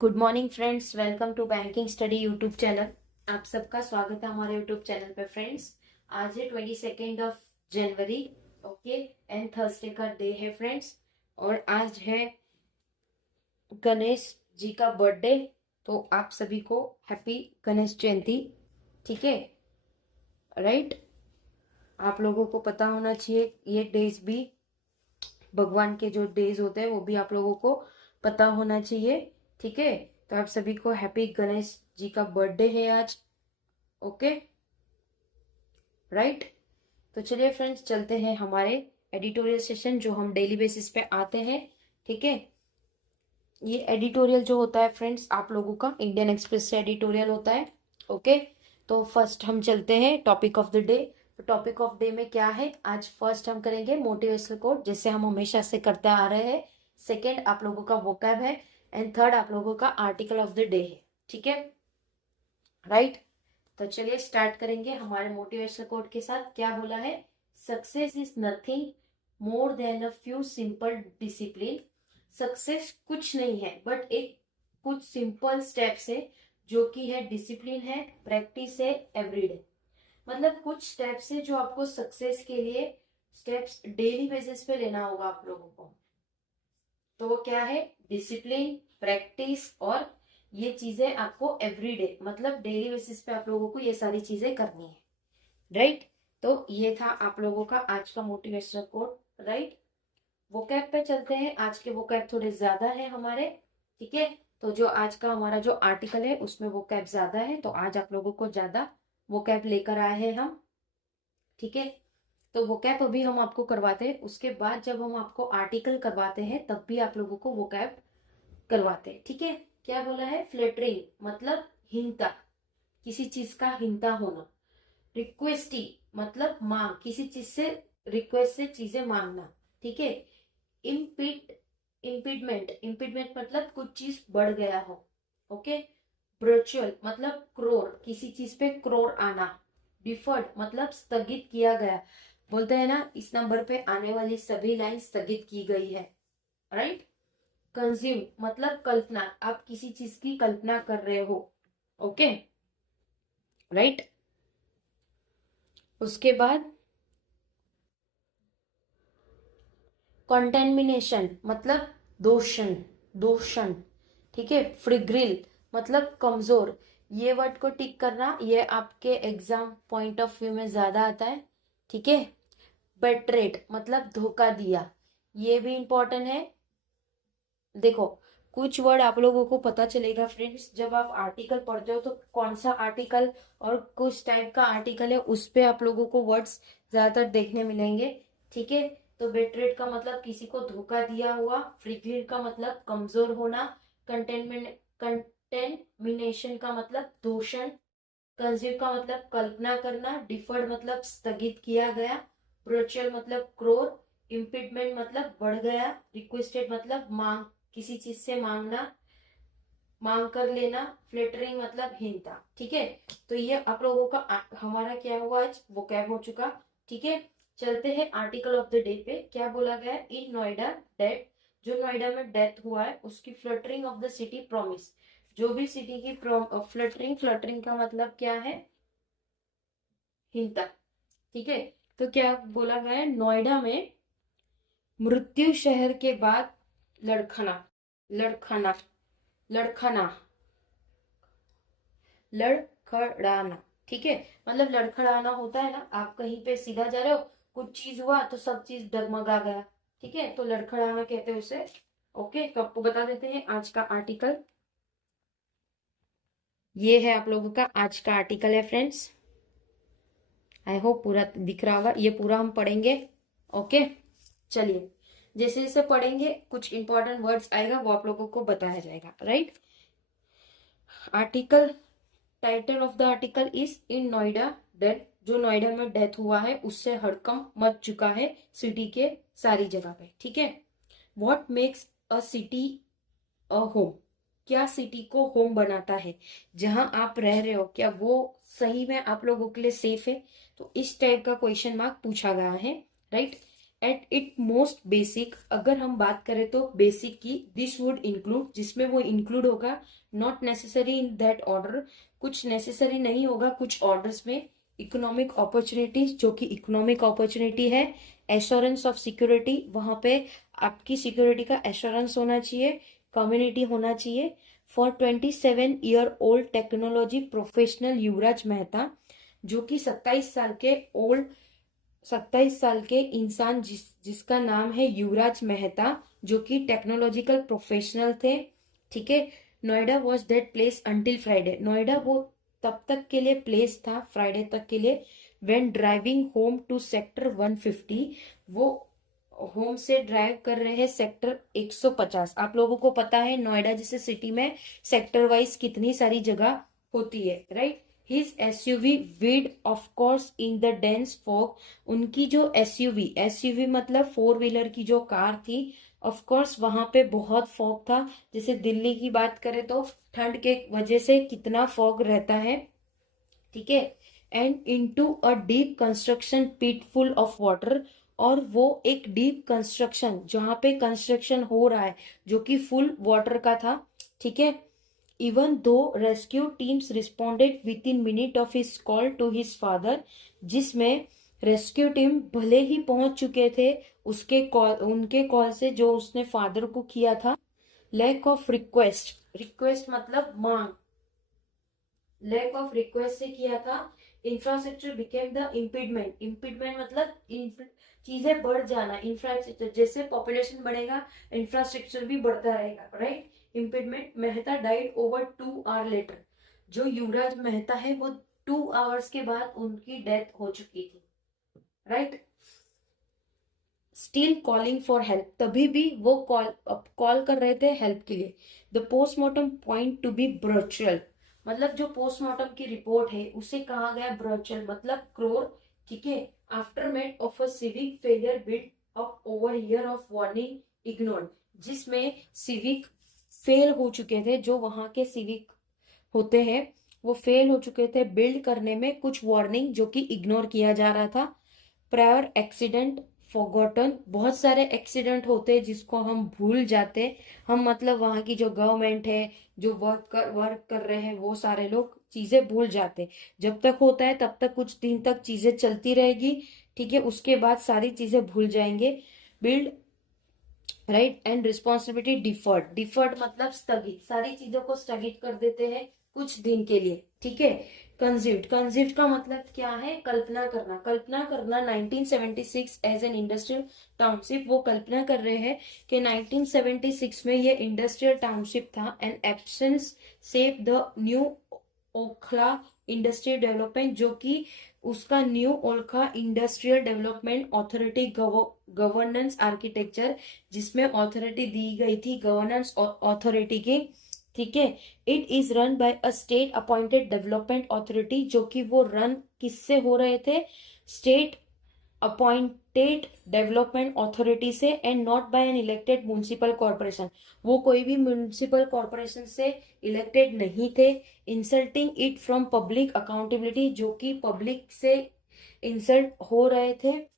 Good morning friends, welcome to banking study YouTube channel. आप सबका स्वागत है हमारे यूट्यूब चैनल पे। फ्रेंड्स, आज है 22 of January, okay, and Thursday का डे है फ्रेंड्स। और आज है गणेश जी का बर्थडे, तो आप सभी को हैप्पी गणेश जयंती। ठीक है, राइट। आप लोगों को पता होना चाहिए ये डेज भी, भगवान के जो डेज होते हैं वो भी आप लोगों को पता होना चाहिए। ठीक है, तो आप सभी को हैप्पी गणेश जी का बर्थडे है आज। Okay, right. तो चलिए फ्रेंड्स, चलते हैं हमारे एडिटोरियल सेशन जो हम डेली बेसिस पे आते हैं। ठीक है, ये एडिटोरियल जो होता है फ्रेंड्स, आप लोगों का इंडियन एक्सप्रेस से एडिटोरियल होता है। ओके, तो फर्स्ट हम चलते हैं टॉपिक ऑफ द डे। तो टॉपिक ऑफ डे में क्या है, आज फर्स्ट हम करेंगे मोटिवेशनल कोट, जैसे हम हमेशा से करते आ रहे हैं। सेकेंड आप लोगों का वोकैब है, एंड थर्ड आप लोगों का आर्टिकल ऑफ द डे है। ठीक है, राइट। तो चलिए स्टार्ट करेंगे हमारे मोटिवेशनल कोट के साथ। क्या बोला है, success is nothing more than a few simple discipline. Success कुछ नहीं है बट एक कुछ सिंपल स्टेप्स है, जो कि है डिसिप्लिन है, प्रैक्टिस है, एवरीडे। मतलब कुछ स्टेप्स है जो आपको सक्सेस के लिए स्टेप्स डेली बेसिस पे लेना होगा आप लोगों को। तो वो क्या है, डिसिप्लिन, प्रैक्टिस, और ये चीजें आपको एवरीडे मतलब डेली बेसिस पे आप लोगों को ये सारी चीजें करनी है, राइट। तो ये था आप लोगों का आज का मोटिवेशनल कोट, राइट। वोकैब पे चलते हैं। आज के वोकैब थोड़े ज्यादा है हमारे। ठीक है, तो जो आज का हमारा जो आर्टिकल है उसमें वोकैब ज्यादा है, तो आज आप लोगों को ज्यादा वोकैब लेकर आए हैं हम। ठीक है, तो वोकैब अभी हम आपको करवाते हैं, उसके बाद जब हम आपको आर्टिकल करवाते हैं तब भी आप लोगों को वोकैब करवाते हैं। ठीक है, क्या बोला है, फ्लेटरिंग मतलब हिंता, किसी चीज का हिंता होना। रिक्वेस्टी मतलब मांग, किसी चीज से रिक्वेस्ट से चीजें मांगना। ठीक है, इम्पीड इम्पीडमेंट, इम्पीडमेंट मतलब कुछ चीज बढ़ गया हो। ओके, ब्रोचुअल मतलब क्रोर, किसी चीज पे क्रोर आना। डिफर्ड मतलब स्थगित किया गया, बोलते हैं ना इस नंबर पे आने वाली सभी लाइन स्थगित की गई है, राइट। कंज्यूम मतलब कल्पना, आप किसी चीज की कल्पना कर रहे हो। Okay, right. उसके बाद कंटेमिनेशन मतलब दोषण, दोषण। ठीक है, फ्रिग्रिल मतलब कमजोर। ये वर्ड को टिक करना, ये आपके एग्जाम पॉइंट ऑफ व्यू में ज्यादा आता है। ठीक है, बेट्रेट मतलब धोखा दिया, ये भी इंपॉर्टेंट है। देखो, कुछ वर्ड आप लोगों को पता चलेगा फ्रेंड्स जब आप आर्टिकल पढ़ते हो, तो कौन सा आर्टिकल और कुछ टाइप का आर्टिकल है उस पे आप लोगों को वर्ड्स ज्यादातर देखने मिलेंगे। ठीक है, तो बेट्रेट का मतलब किसी को धोखा दिया हुआ, फ्रिग्लिड का मतलब कमजोर होना, कंटेमिनेशन का मतलब दूषण, कंज्यूम का मतलब कल्पना करना, डिफर्ड मतलब स्थगित किया गया, ब्रोचुअल मतलब क्रोर, इम्पीडमेंट मतलब बढ़ गया, रिक्वेस्टेड मतलब मांग, किसी चीज से मांगना, मांग कर लेना, फ्लेटरिंग मतलब हीनता। ठीक है, तो ये आप लोगों का हमारा क्या हुआ, आज वोकैब हो चुका। ठीक है, चलते हैं आर्टिकल ऑफ द डे पे। क्या बोला गया, इन नोएडा डेथ, जो नोएडा में डेथ हुआ है उसकी fluttering of the city promise, जो भी सिटी की फ्लटरिंग, फ्लटरिंग का मतलब क्या है, हीनता। ठीक है, तो क्या बोला गया है, नोएडा में मृत्यु शहर के बाद लड़खना, लड़खना, लड़खना, लड़खड़ाना। ठीक है, मतलब लड़खड़ाना होता है ना, आप कहीं पे सीधा जा रहे हो, कुछ चीज हुआ तो सब चीज डगमगा गया। ठीक है, तो लड़खड़ाना कहते हैं उसे। ओके, तो आपको बता देते हैं आज का आर्टिकल। ये है आप लोगों का आज का आर्टिकल है फ्रेंड्स। आई होप पूरा दिख रहा होगा, ये पूरा हम पढ़ेंगे। ओके, चलिए, जैसे जैसे पढ़ेंगे कुछ इंपॉर्टेंट वर्ड्स आएगा वो आप लोगों को बताया जाएगा, right. Article, title of the article is in Noida death, जो नोएडा में डेथ हुआ है उससे हड़कंप मच चुका है सिटी के सारी जगह पे। ठीक है, what makes a city a home, क्या सिटी को होम बनाता है, जहां आप रह रहे हो क्या वो सही में आप लोगों के लिए सेफ है। तो इस टाइप का क्वेश्चन मार्क पूछा गया है, right. At it most basic, अगर हम बात करें तो बेसिक की, दिस वुड इंक्लूड, जिसमें वो इंक्लूड होगा, not necessary in that order, कुछ नेसेसरी नहीं होगा कुछ ऑर्डर्स में, इकोनॉमिक अपॉर्चुनिटीज, जो कि इकोनॉमिक अपॉर्चुनिटी है, एश्योरेंस ऑफ सिक्योरिटी, वहां पे आपकी सिक्योरिटी का एश्योरेंस होना चाहिए, कम्युनिटी होना चाहिए। For 27 year old technology professional Yuvraj Mehta, जो कि 27 साल के इंसान जिसका नाम है युवराज मेहता, जो कि टेक्नोलॉजिकल प्रोफेशनल थे, ठीक है। Noida was that place until Friday, Noida वो तब तक के लिए प्लेस था, फ्राइडे तक के लिए। When driving home to sector 150, वो होम से ड्राइव कर रहे हैं सेक्टर 150। आप लोगों को पता है नोएडा जैसे सिटी में सेक्टर वाइज कितनी सारी जगह होती है, right. His SUV with of course in the dense fog, उनकी जो एसयूवी मतलब 4 व्हीलर की जो कार थी, ऑफ कोर्स वहां पे बहुत फॉग था। जैसे दिल्ली की बात करें तो ठंड के वजह से कितना फॉग रहता है, ठीक है। And into a deep construction pit full of water, और वो एक डीप कंस्ट्रक्शन जहां पे कंस्ट्रक्शन हो रहा है जो कि फुल वाटर का था, ठीक है। इवन दो rescue teams responded within minute of his call to his father, जिसमें रेस्क्यू टीम भले ही पहुंच चुके थे उसके कॉल, उनके कॉल से जो उसने फादर को किया था। लैक ऑफ रिक्वेस्ट, रिक्वेस्ट मतलब मांग, लैक ऑफ रिक्वेस्ट से किया था। इंफ्रास्ट्रक्चर बिकेम द इम्पीडमेंट, इम्पीडमेंट मतलब चीजें बढ़ जाना, इंफ्रास्ट्रक्चर जैसे पॉपुलेशन बढ़ेगा इंफ्रास्ट्रक्चर भी बढ़ता रहेगा, right. Impediment, Mehta died over 2 hour later, जो युवराज मेहता है वो 2 आवर्स के बाद उनकी डेथ हो चुकी थी, right. Still calling for help, तभी भी वो कॉल कर रहे थे हेल्प के लिए। The postmortem point to be brutal, मतलब जो पोस्टमार्टम की रिपोर्ट है उसे कहा गया ब्रोचुअल मतलब क्रोर, ठीक है। Aftermath of a civic failure build up over year of warning ignored, जिसमें सिविक फेल हो चुके थे, जो वहां के सिविक होते हैं वो फेल हो चुके थे बिल्ड करने में, कुछ वार्निंग जो कि इग्नोर किया जा रहा था। प्रायर एक्सीडेंट फॉरगॉटन, बहुत सारे एक्सीडेंट होते हैं जिसको हम भूल जाते, हम मतलब वहां की जो गवर्नमेंट है, जो वर्क कर रहे हैं, वो सारे लोग चीजें भूल जाते। जब तक होता है तब तक कुछ दिन तक चीजें चलती रहेगी, ठीक है, उसके बाद सारी चीजें भूल जाएंगे। Build, right. And responsibility deferred, deferred मतलब स्थगित, सारी चीजों को स्थगित कर देते हैं कुछ दिन के लिए, ठीक है। कंजीव्ड, कंजीव्ड का मतलब क्या है, कल्पना करना, कल्पना करना। 1976 एज एन इंडस्ट्रियल टाउनशिप, वो कल्पना कर रहे हैं कि 1976 में ये इंडस्ट्रियल टाउनशिप था। And absence save the new Okhla industrial development, जो कि उसका new Okhla industrial development authority governance architecture, जिसमें अथॉरिटी दी गई थी गवर्नेंस अथॉरिटी की, ठीक है। It is run by a state appointed development authority, जो कि वो रन किससे हो रहे थे, स्टेट अपॉइंटेड डेवलपमेंट अथॉरिटी से, and not by an elected municipal corporation, वो कोई भी म्युनिसिपल कॉर्पोरेशन से इलेक्टेड नहीं थे। Insulting it from public accountability, जो कि पब्लिक से इंसल्ट हो रहे थे।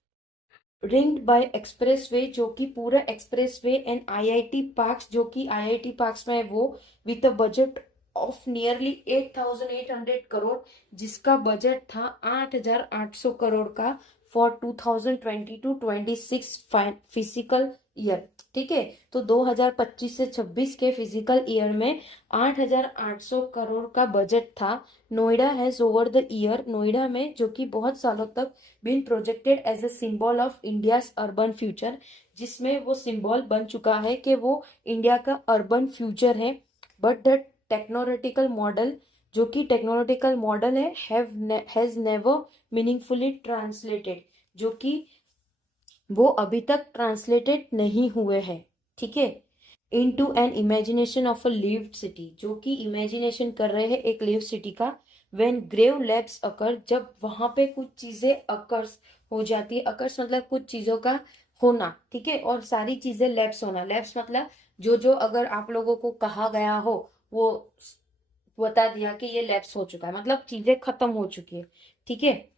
रिंग्ड बाय एक्सप्रेसवे, जो कि पूरा एक्सप्रेसवे। एंड आईआईटी पार्क्स, जो कि आईआईटी पार्क्स में है वो, with a budget of nearly 8,800 crore, जिसका बजट था 8,800 करोड़ का, फॉर 2020-26 फिजिकल ईयर, ठीक है। तो 2025 से 26 के फिजिकल ईयर में 8,800 करोड़ का बजट था। Noida has over the year, Noida में जो कि बहुत सालों तक been projected as a symbol of India's urban future, जिसमें वो सिंबल बन चुका है कि वो इंडिया का अर्बन फ्यूचर है। बट द टेक्नोलॉजिकल मॉडल, जो कि टेक्नोलॉजिकल मॉडल है, हैज नेवर मीनिंगफुली ट्रांसलेटेड, जो कि वो अभी तक ट्रांसलेटेड नहीं हुए हैं, ठीक है। Into an imagination of a lived city, जो कि इमेजिनेशन कर रहे हैं एक लिव्ड सिटी का। व्हेन ग्रेव लैप्स अकर, जब वहां पे कुछ चीजें अकर्स हो जाती है, अकर्स मतलब कुछ चीजों का होना, ठीक है, और सारी चीजें लैप्स होना, लैप्स मतलब जो जो अगर आप लोगों को कहा गया हो वो बता दिया कि ये लैप्स हो चुका है, मतलब चीजें खत्म हो चुकी है, ठीक है।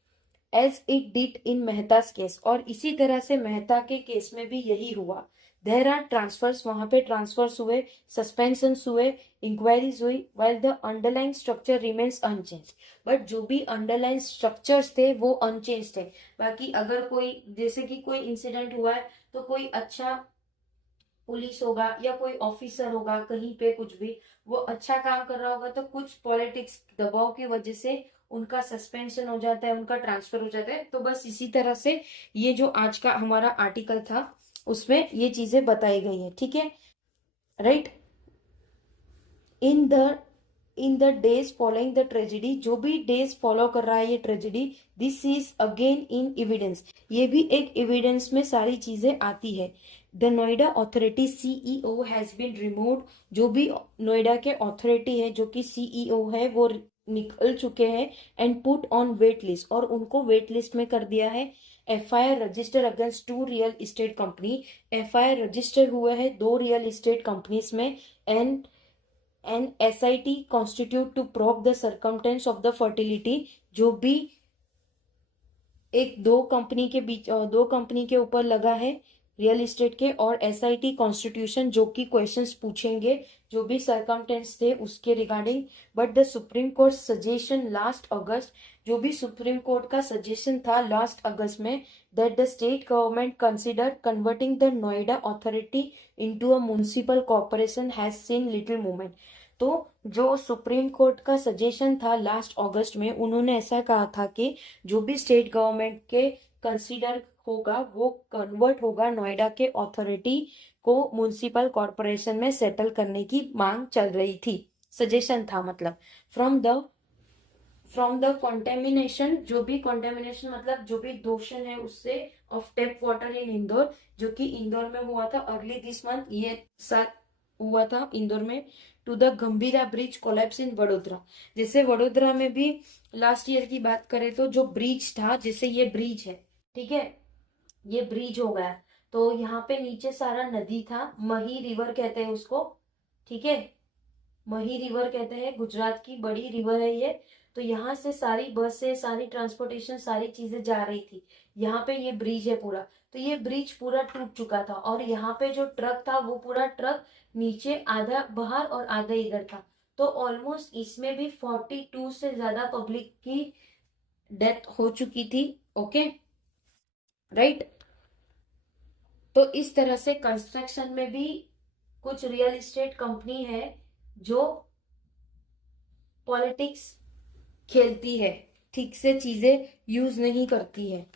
एज इट डिड इन मेहता's केस, और इसी तरह से मेहता के केस में भी यही हुआ। देर आर ट्रांसफर्स, वहां पे ट्रांसफर्स हुए, सस्पेंशन हुए, इंक्वायरीज हुई, while the underline structure remains unchange. बट जो भी अंडरलाइन स्ट्रक्चर्स थे वो अनचेंज थे। बाकी अगर कोई जैसे कि कोई इंसिडेंट हुआ है तो कोई अच्छा पुलिस होगा या कोई ऑफिसर होगा कहीं पे, कुछ भी वो अच्छा काम कर रहा होगा तो कुछ पॉलिटिक्स दबाव की वजह से उनका सस्पेंशन हो जाता है, उनका ट्रांसफर हो जाता है। तो बस इसी तरह से ये जो आज का हमारा आर्टिकल था उसमें ये चीजें बताई गई है, ठीक है, right. In the days following the tragedy, जो भी डेज फॉलो कर रहा है ये tragedy, this is again in evidence, ये भी एक एविडेंस में सारी चीजें आती है। The Noida authority CEO has been removed, जो भी नोएडा के अथॉरिटी है जो कि सीईओ है वो निकल चुके हैं, and put on wait list, और उनको वेट लिस्ट में कर दिया है। FIR register against 2 real estate company, FIR register हुए हैं 2 रियल एस्टेट कंपनीज में, and an SIT constitute to probe the circumstance of the fatality, जो भी एक दो कंपनी के बीच, दो कंपनी के ऊपर लगा है रियल एस्टेट के, और SIT कॉन्स्टिट्यूशन जो कि क्वेश्चंस पूछेंगे जो भी सरकमटेंस थे उसके regarding. But the supreme court suggestion last August, जो भी सुप्रीम कोर्ट का सजेशन था लास्ट अगस्त में, that the state government consider converting the Noida authority into a municipal corporation has seen little movement. तो जो सुप्रीम कोर्ट का suggestion था last August में, उन्होंने ऐसा कहा था कि जो भी स्टेट गवर्नमेंट के कंसीडर होगा वो कन्वर्ट होगा नोएडा के अथॉरिटी को म्युनिसिपल कॉर्पोरेशन में सेटल करने की मांग चल रही थी, सजेशन था मतलब। फ्रॉम द कॉन्टेमिनेशन, जो भी कॉन्टेमिनेशन मतलब जो भी दूषण है उससे, of tap water in Indore, जो कि इंदौर में हुआ था अर्ली दिस मंथ, ये साथ हुआ था इंदौर में। To the Gambhira bridge collapse in Vadodara, जैसे वडोदरा में भी लास्ट ईयर की बात करें तो जो ब्रिज था, जैसे ये ब्रिज है, ठीक है, ये ब्रिज हो गया, तो यहाँ पे नीचे सारा नदी था, मही रिवर कहते हैं उसको, ठीक है, मही रिवर कहते हैं, गुजरात की बड़ी रिवर है ये। तो यहाँ से सारी बस से सारी ट्रांसपोर्टेशन सारी चीजें जा रही थी, यहाँ पे ये ब्रिज है पूरा, तो ये ब्रिज पूरा टूट चुका था, और यहाँ पे जो ट्रक था वो पूरा ट्रक नीचे आधा बाहर और आधा इधर था। तो ऑलमोस्ट इसमें भी 42 से ज्यादा पब्लिक की डेथ हो चुकी थी, ओके, राइट। तो इस तरह से कंस्ट्रक्शन में भी कुछ रियल एस्टेट कंपनी है जो पॉलिटिक्स खेलती है, ठीक से चीजें यूज नहीं करती है,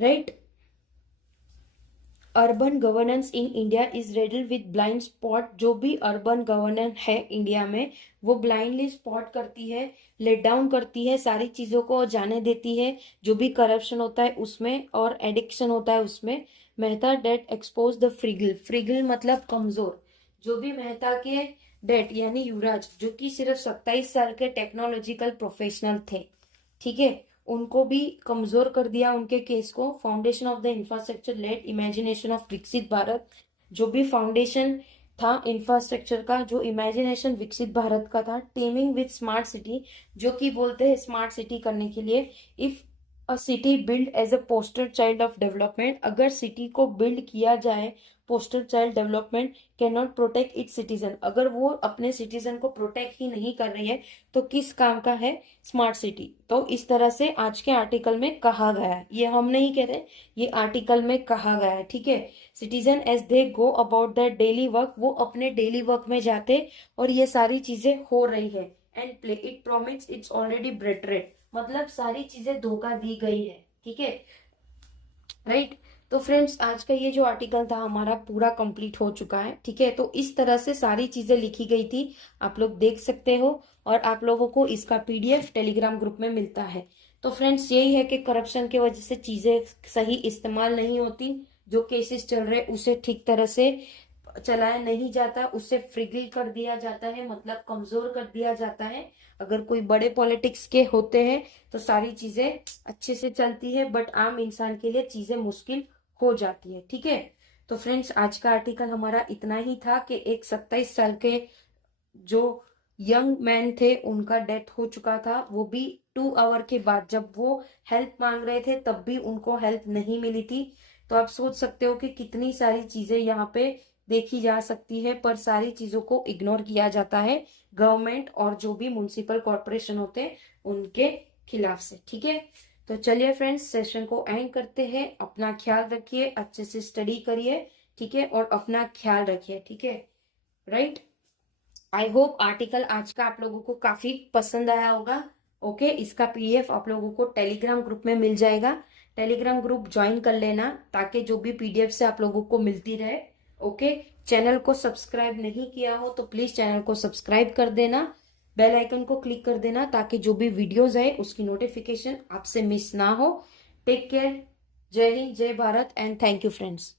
right. Urban governance in India is ridley with blind spot, जो भी अर्बन गवर्नेंस है इंडिया में वो ब्लाइंडली स्पॉट करती है, लेट डाउन करती है सारी चीजों को, जाने देती है जो भी करप्शन होता है उसमें और एडिक्शन होता है उसमें। मेहता डेट एक्सपोज द फ्रिगल, फ्रिगल मतलब कमजोर, जो भी मेहता के डेट यानी युवराज जो कि सिर्फ 27 साल के टेक्नोलॉजिकल प्रोफेशनल थे, ठीक है, उनको भी कमजोर कर दिया उनके केस को। Foundation of the infrastructure led imagination of Viksit Bharat, जो भी फाउंडेशन था इंफ्रास्ट्रक्चर का, जो इमेजिनेशन विकसित भारत का था। टीमिंग विद स्मार्ट सिटी, जो कि बोलते हैं स्मार्ट सिटी करने के लिए, if a city build as a poster child of development, अगर सिटी को बिल्ड किया जाए poster child development, can not protect its citizen, अगर वो अपने सिटीजन को प्रोटेक्ट ही नहीं कर रही है तो किस काम का है स्मार्ट सिटी। तो इस तरह से आज के आर्टिकल में कहा गया है, ये हम नहीं कह रहे, ये आर्टिकल में कहा गया है, ठीक है। Citizen as they go about that daily work, वो अपने डेली वर्क में जाते और ये सारी चीजें हो रही है। And play it promise it's already battered, मतलब सारी चीजें धोखा दी गई है, ठीक है, राइट। तो फ्रेंड्स आज का ये जो आर्टिकल था हमारा पूरा कंप्लीट हो चुका है, ठीक है। तो इस तरह से सारी चीजें लिखी गई थी, आप लोग देख सकते हो, और आप लोगों को इसका PDF टेलीग्राम ग्रुप में मिलता है। तो फ्रेंड्स यही है कि करप्शन की वजह से चीजें सही इस्तेमाल नहीं होती, जो केसेस चल रहे उसे ठीक तरह से चलाया नहीं जाता, उससे फ्रिगल कर दिया जाता है, मतलब कमजोर कर दिया जाता है। अगर कोई बड़े पॉलिटिक्स के होते हैं तो सारी चीजें अच्छे से चलती है, बट आम इंसान के लिए चीजें मुश्किल हो जाती है, ठीक है। तो फ्रेंड्स आज का आर्टिकल हमारा इतना ही था कि एक 27 साल के जो यंग मैन थे उनका डेथ हो चुका था, वो भी 2 आवर के बाद, जब वो हेल्प मांग रहे थे तब भी उनको हेल्प नहीं मिली थी। तो आप सोच सकते हो कि कितनी सारी चीजें यहाँ पे देखी जा सकती है, पर सारी चीजों को इग्नोर किया जाता है गवर्नमेंट और जो भी म्युनिसिपल कॉर्पोरेशन होते हैं उनके खिलाफ से। ठीक है, तो चलिए फ्रेंड्स, सेशन को एंड करते हैं। अपना ख्याल रखिए, अच्छे से स्टडी करिए, ठीक है, और अपना ख्याल रखिए, ठीक है, राइट। आई होप आर्टिकल आज का आप लोगों को काफी पसंद आया होगा। ओके, इसका पीडीएफ आप लोगों को टेलीग्राम ग्रुप में मिल जाएगा। टेलीग्राम ग्रुप ज्वाइन कर लेना ताकि जो भी पीडीएफ से आप लोगों को मिलती रहे। ओके, चैनल को सब्सक्राइब नहीं किया हो तो प्लीज चैनल को सब्सक्राइब कर देना, बेल आइकन को क्लिक कर देना ताकि जो भी वीडियोज आए उसकी नोटिफिकेशन आपसे मिस ना हो। टेक केयर, जय हिंद, जय Bharat and thank you friends.